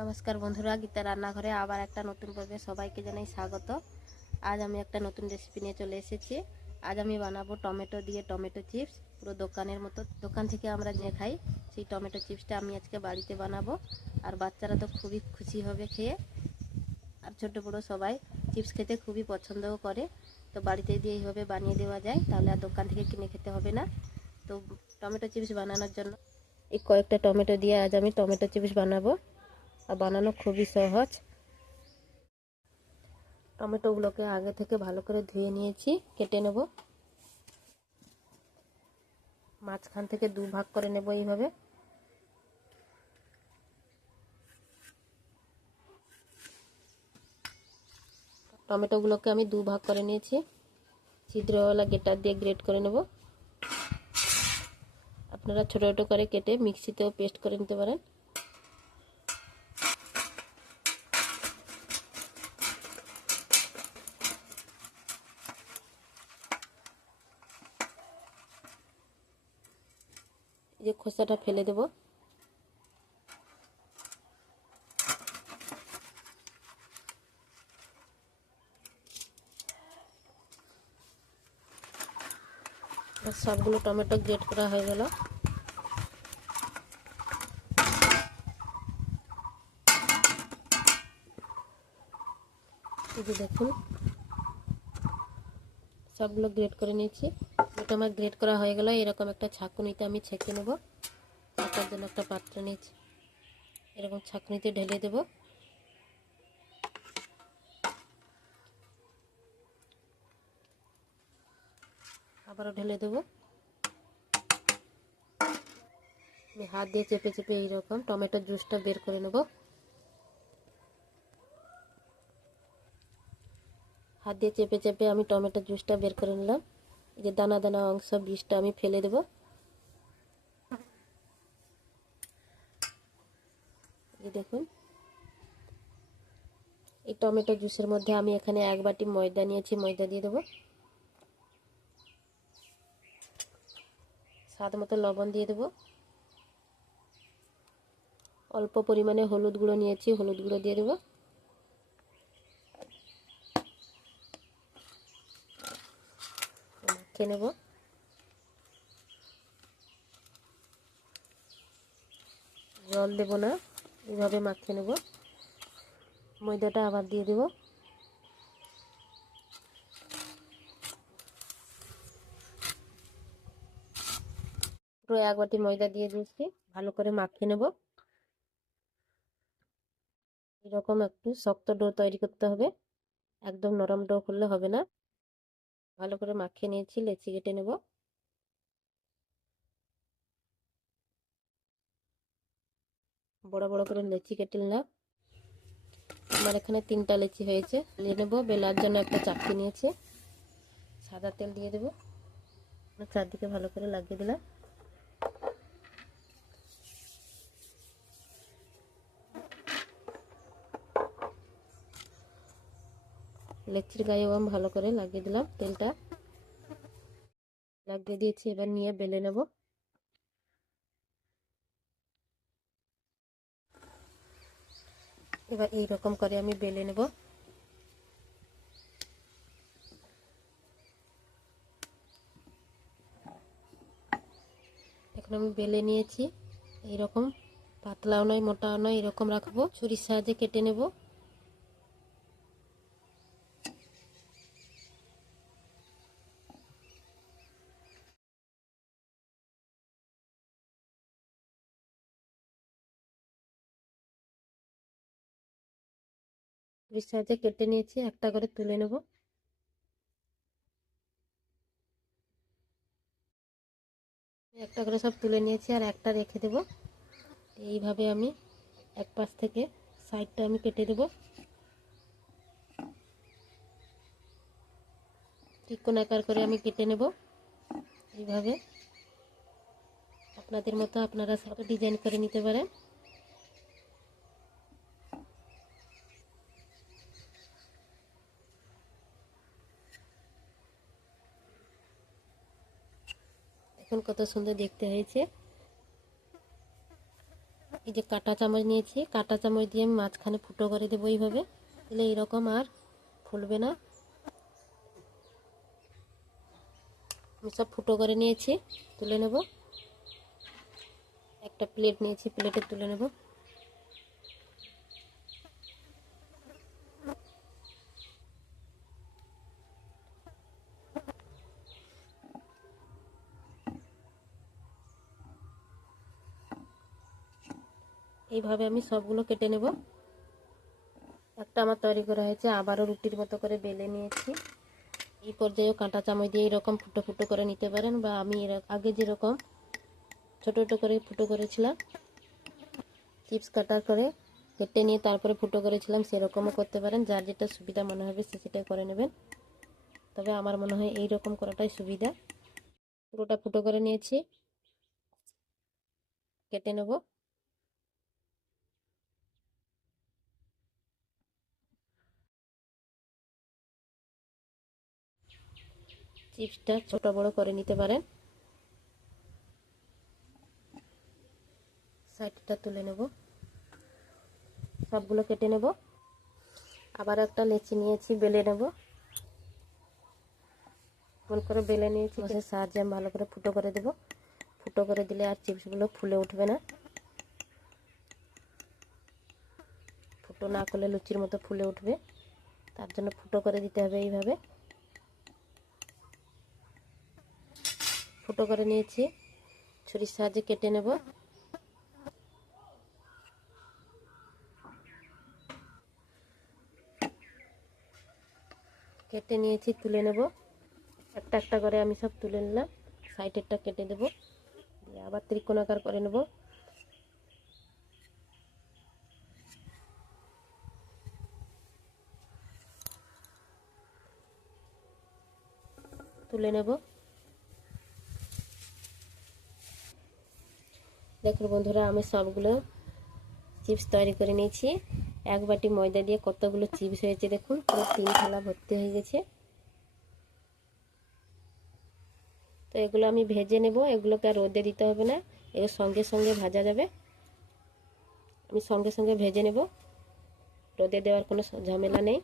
নমস্কার বন্ধুরা, গীতা রান্নাঘরে আবার একটা নতুন পর্বে সবাইকে জানাই স্বাগত। আজ আমি একটা নতুন রেসিপি নিয়ে চলে এসেছি। আজ আমি বানাবো টমেটো দিয়ে টমেটো চিপস। পুরো দোকানের মতো, দোকান থেকে আমরা যে খাই সেই টমেটো চিপসটা আমি আজকে বাড়িতে বানাবো। আর বাচ্চারা তো খুবই খুশি হবে খেয়ে, আর ছোট বড়ো সবাই চিপস খেতে খুবই পছন্দও করে। তো বাড়িতে দিয়ে এইভাবে বানিয়ে দেওয়া যায়, তাহলে আর দোকান থেকে কিনে খেতে হবে না। তো টমেটো চিপস বানানোর জন্য এই কয়েকটা টমেটো দিয়ে আজ আমি টমেটো চিপস বানাবো। আর বানানো খুবই সহজ। টমেটোগুলোকে আগে থেকে ভালো করে ধুয়ে নিয়েছি, কেটে নেব। মাঝখান থেকে দু ভাগ করে নেব এইভাবে। টমেটোগুলোকে আমি দু ভাগ করে নিয়েছি, ছিদ্রওয়ালা গ্রেটার দিয়ে গ্রেট করে নেব। আপনারা ছোটো ছোটো করে কেটে মিক্সিতেও পেস্ট করে নিতে পারেন। এই যে খোসাটা ফেলে দেব। সবগুলো টমেটো গ্রেট করা হয়ে গেল। এই যে দেখুন, সবগুলো গ্রেট করে নিয়েছি। এটা আমার গ্রেট করা হয়ে গেল। এরকম একটা ছাঁকুনিতে আমি ছেঁকে নেব। ছাঁকার জন্য একটা পাত্র নিয়েছি, এরকম ছাঁকুনিতে ঢেলে দেব। আবারও ঢেলে দেব। আমি হাত দিয়ে চেপে চেপে এইরকম টমেটোর জুসটা বের করে নেব। হাত দিয়ে চেপে চেপে আমি টমেটোর জুসটা বের করে নিলাম। এই যে দানা দানা অংশ বীজটা আমি ফেলে দেব। এই দেখুন, এই টমেটো জুসের মধ্যে আমি এখানে 1 বাটি ময়দা নিয়েছি, ময়দা দিয়ে দেবো। স্বাদ মতো লবণ দিয়ে দেবো। অল্প পরিমাণে হলুদ গুঁড়ো নিয়েছি, হলুদ গুঁড়ো দিয়ে দেবো। মাখিয়ে নেব। জল দেব না, এইভাবে মাখিয়ে নেব। ময়দাটা আবার দিয়ে দেব। পুরো 1 বাটি ময়দা দিয়ে দিয়েছি, ভালো করে মাখিয়ে নেব। এরকম একটু শক্ত ডো তৈরি করতে হবে, একদম নরম ডো করলে হবে না। ভালো করে মাখিয়ে নিয়েছি, লেচি কেটে নেব। বড় বড় করে লেচি কেটে নিলাম। আমার এখানে 3টা লেচি হয়েছে। নিয়ে নেব। বেলার জন্য একটা চাকতি নিয়েছি, সাদা তেল দিয়ে দেবো। চারদিকে ভালো করে লাগিয়ে দিলাম। লেচির গায়েও আমি ভালো করে লাগিয়ে দিলাম, তেলটা লাগিয়ে দিয়েছি। এবার নিয়ে বেলে নেব। এবার এইরকম করে আমি বেলে নেব। এখন আমি বেলে নিয়েছি। এইরকম পাতলাও নয় মোটাও নয়, এরকম রাখবো। ছুরির সাহায্যে কেটে নেব। ছুরির সাহায্যে কেটে নিয়েছি, একটা করে তুলে নেব। একটা করে সব তুলে নিয়েছি, আর একটা রেখে দেব। এইভাবে আমি এক পাশ থেকে সাইডটা আমি কেটে দেব। ত্রিকোণ আকার করে আমি কেটে নেব। এইভাবে আপনাদের মতো আপনারা সব ডিজাইন করে নিতে পারেন। এখন কত সুন্দর দেখতে হয়েছে। এই যে কাঁটা চামচ নিয়েছি, কাঁটা চামচ দিয়ে আমি মাঝখানে ফুটো করে দেবো এইভাবে, তাহলে এইরকম আর ফুলবে না। আমি সব ফুটো করে নিয়েছি, তুলে নেব। একটা প্লেট নিয়েছি, প্লেটে তুলে নেব। এইভাবে আমি সবগুলো কেটে নেব। একটা আমার তৈরি করা হয়েছে, আবারও রুটির মতো করে বেলে নিয়েছি। এই পর্যায়েও কাঁটা চামচ দিয়ে এরকম ফুটো ফুটো করে নিতে পারেন, বা আমি আগে যেরকম ছোটো ছোটো করে ফুটো করেছিলাম, চিপস কাটার করে কেটে নিয়ে তারপরে ফুটো করেছিলাম, সেরকমও করতে পারেন। যার যেটা সুবিধা মনে হবে সে সেটাই করে নেবেন। তবে আমার মনে হয় এই রকম করাটাই সুবিধা। পুরোটা ফুটো করে নিয়েছি, কেটে নেব। চিপসটা ছোট বড় করে নিতে পারেন। সাইডটা তুলে নেব, সবগুলো কেটে নেব। আবার একটা লেচি নিয়েছি, বেলে নেব। গোল করে বেলে নিয়েছি, মাছের সাহায্যে আমি ভালো করে ফুটো করে দেব। ফুটো করে দিলে আর চিপসগুলো ফুলে উঠবে না। ফুটো না করলে লুচির মতো ফুলে উঠবে, তার জন্য ফুটো করে দিতে হবে। এইভাবে ফুটো করে নিয়েছি, ছুরির সাহায্যে কেটে নেব। কেটে নিয়েছি, তুলে নেব। একটা একটা করে আমি সব তুলে নিলাম। সাইডেরটা কেটে দেব, দিয়ে আবার ত্রিকোণাকার করে নেব। তুলে নেব। দেখুন বন্ধুরা, আমি সবগুলো চিপস তৈরি করে নিয়েছি। এক বাটি ময়দা দিয়ে কতগুলো চিপস হয়েছে দেখুন, পুরো 3 থালা ভর্তি হয়ে গেছে। তো এগুলো আমি ভেজে নেব। এগুলোকে আর রোদে দিতে হবে না, এগুলো সঙ্গে সঙ্গে ভাজা যাবে। আমি সঙ্গে সঙ্গে ভেজে নেব, রোদে দেওয়ার কোনো ঝামেলা নেই।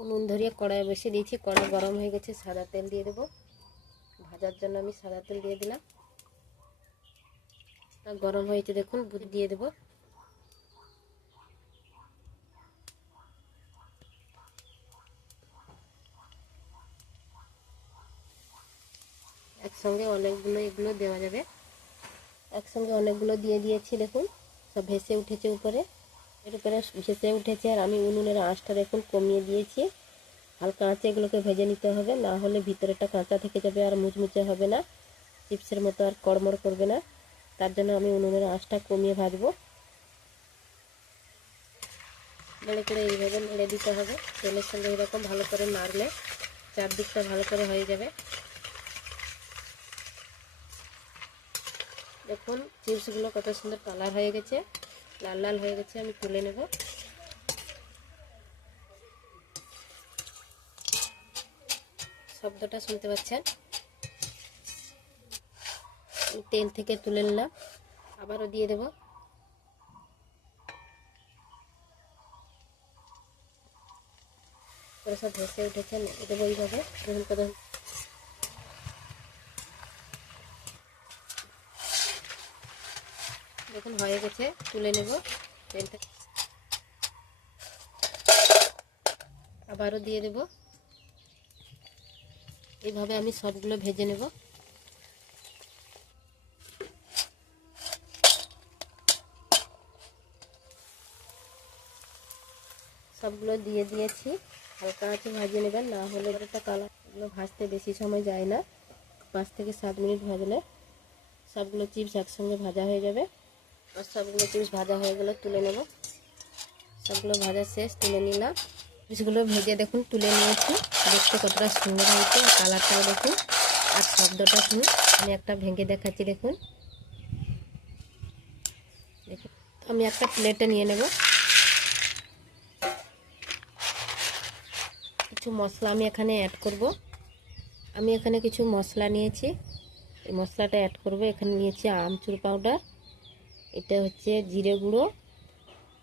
উনুন ধরিয়ে কড়াই বসিয়ে দিয়েছি, কড়াই গরম হয়ে গেছে। সাদা তেল দিয়ে দেবো। ভাজার জন্য আমি সাদা তেল দিয়ে দিলাম। গরম হয়েছে দেখুন, বুট দিয়ে দেবো। একসঙ্গে অনেকগুলো এগুলো দেওয়া যাবে। একসঙ্গে অনেকগুলো দিয়ে দিয়েছি, দেখুন সব ভেসে উঠেছে উপরে। এর উপরে ভেসে উঠেছে, আর আমি উনুনের আঁচটা দেখুন কমিয়ে দিয়েছি। হালকা আঁচে এগুলোকে ভেজে নিতে হবে, না হলে ভিতরেটা কাঁচা থেকে যাবে আর মুচমুচে হবে না, চিপসের মতো আর কড়মড় করবে না। তার জন্য আমি উনুনের আঁচটা কমিয়ে ভাজবো। ভালো করে এইভাবে নেড়ে দিতে হবে, তেলের সঙ্গে এরকম ভালো করে নাড়লে চারদিকটা ভালো করে হয়ে যাবে। দেখুন চিপসগুলো কত সুন্দর কালার হয়ে গেছে, লাল লাল হয়ে গেছে। আমি তুলে নেব। শব্দটা শুনতে পাচ্ছেন। তেল থেকে তুলে নিলাম, আবারও দিয়ে দেব। সব ভেসে উঠেছে, দেবো এইভাবে। দেখুন কত দেখুন হয়ে গেছে, তুলে নেব তেলটা। আবারও দিয়ে দেব। এইভাবে আমি সবগুলো ভেজে নেব। সবগুলো দিয়ে দিয়েছি, হালকা আঁচে ভাজিয়ে নেবেন, না হলে একটা কালার। এগুলো ভাজতে বেশি সময় যায় না, 5 থেকে 7 মিনিট ভাজলে সবগুলো চিপস একসঙ্গে ভাজা হয়ে যাবে। আর সবগুলো চিপস ভাজা হয়ে গেলে তুলে নেব। সবগুলো ভাজা শেষ, তুলে নিলাম। চিপসগুলো ভেজে দেখুন তুলে নিয়েছি। দেখতে কতটা সুন্দর হয়েছে, কালারটাও দেখুন আর শব্দটা শুনুন। আমি একটা ভেঙে দেখাচ্ছি, দেখুন দেখুন। আমি একটা প্লেটে নিয়ে নেব। কিছু মশলা আমি এখানে অ্যাড করব। আমি এখানে কিছু মশলা নিয়েছি, এই মশলাটা অ্যাড করব। এখানে নিয়েছি আমচুর পাউডার, এটা হচ্ছে জিরে গুঁড়ো,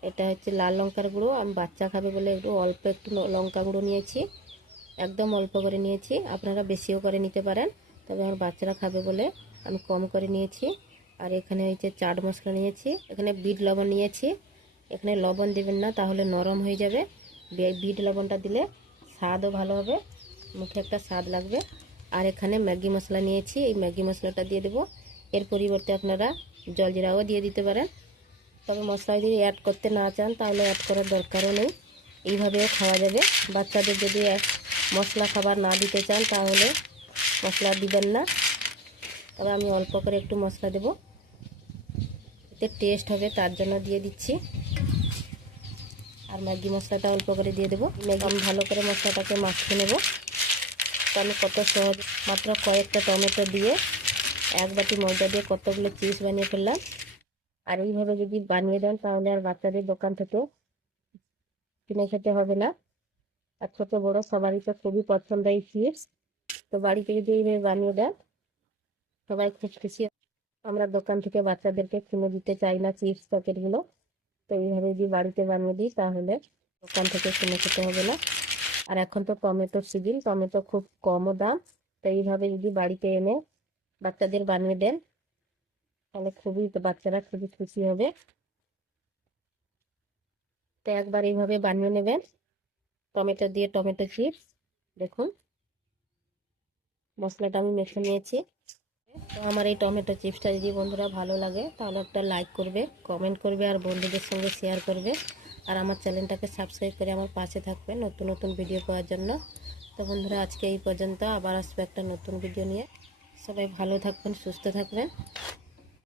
এটা হচ্ছে লাল লঙ্কার গুঁড়ো। আমি বাচ্চা খাবে বলে একটু অল্প একটু লঙ্কা গুঁড়ো নিয়েছি, একদম অল্প করে নিয়েছি। আপনারা বেশিও করে নিতে পারেন, তবে আমার বাচ্চারা খাবে বলে আমি কম করে নিয়েছি। আর এখানে হচ্ছে চাট মশলা নিয়েছি, এখানে বিট লবণ নিয়েছি। এখানে লবণ দেবেন না, তাহলে নরম হয়ে যাবে। বিট লবণটা দিলে স্বাদও ভালো হবে, মুখে একটা স্বাদ লাগবে। আর এখানে ম্যাগি মশলা নিয়েছি, এই ম্যাগি মশলাটা দিয়ে দেবো। এর পরিবর্তে আপনারা জলজিরাও দিয়ে দিতে পারেন, তবে মশলা যদি অ্যাড করতে না চান তাহলে অ্যাড করার দরকারও নেই, এইভাবেও খাওয়া যাবে। বাচ্চাদের যদি মশলা খাবার না দিতে চান তাহলে মশলা দিবেন না, তবে আমি অল্প করে একটু মশলা দেব, এতে টেস্ট হবে তার জন্য দিয়ে দিচ্ছি। আর ম্যাগি মশলাটা অল্প করে দিয়ে দেবো। আমি ভালো করে মশলাটাকে মাখিয়ে নেব। তো আমি কত সহজ, মাত্র কয়েকটা টমেটো দিয়ে 1 বাটি ময়দা দিয়ে কতগুলো চিপস বানিয়ে ফেললাম। আর এইভাবে যদি বানিয়ে দেন তাহলে আর বাচ্চাদের দোকান থেকে কিনে খেতে হবে না। আর ছোট বড় সবারই তো খুবই পছন্দ এই চিপস। তো বাড়িতে যদি এইভাবে বানিয়ে দেন সবাই খুব খুশি। আমরা দোকান থেকে বাচ্চাদেরকে কিনে দিতে চাই না চিপস প্যাকেটগুলো, তো এইভাবে যদি বাড়িতে বানিয়ে দিই তাহলে দোকান থেকে কিনে খেতে হবে না। আর এখন তো টমেটোর সিজন, টমেটো খুব কমও দাম, তো এইভাবে যদি বাড়িতে এনে বাচ্চাদের বানিয়ে দেন তাহলে বাচ্চারা খুবই খুশি হবে। তো একবার এইভাবে বানিয়ে নেবেন টমেটো দিয়ে টমেটো চিপস। দেখুন মশলাটা আমি মেখে নিয়েছি। তো আমার এই টমেটো চিপসটা যদি বন্ধুরা ভালো লাগে তাহলে একটা লাইক করবে, কমেন্ট করবে আর বন্ধুদের সঙ্গে শেয়ার করবে। আর আমার চ্যানেলটাকে সাবস্ক্রাইব করে আমার পাশে থাকবে নতুন নতুন ভিডিও পাওয়ার জন্য। তো বন্ধুরা আজকে এই পর্যন্ত, আবার আসবে একটা নতুন ভিডিও নিয়ে। সবাই ভালো থাকবেন, সুস্থ থাকবেন।